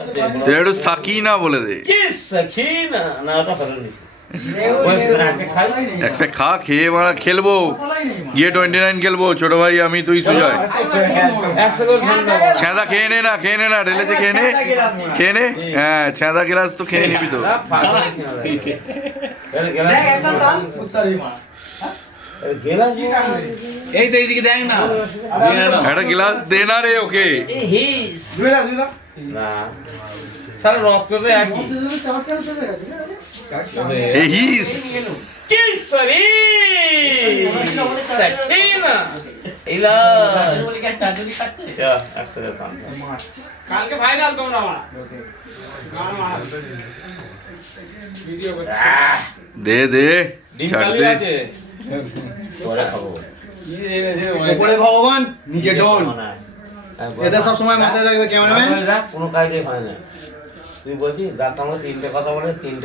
একটু সাকিনা বলে দে। একটা খা, খেয়ে মারা খেলবো, গিয়ে 29 খেলবো, ছোট ভাই আমি তুই সুজয়। ছেঁদা খেয়ে নে না, খেয়ে নে না, ঢেলেছে খেয়ে নে, খেয়ে নে। হ্যাঁ ছেঁদা গ্লাস তো খেয়ে নিবি তো। এই তো এইদিকে দেখ না, একটা গ্লাস দে না রে ওকে। সারা রক্ত তো একই। হিস কেশরী সাকিনা ইলা কালকে ফাইনাল তোমরা আমার দে দে, ছাড় দে। উপরে ভগবান নিচে ডন, এটা সব সময় মাথায় রাখবে ক্যামেরাম্যান। কোনো কাজে হয় না। তুই বলছিস দাঁত আমরা তিনটে কথা বলে তিনটে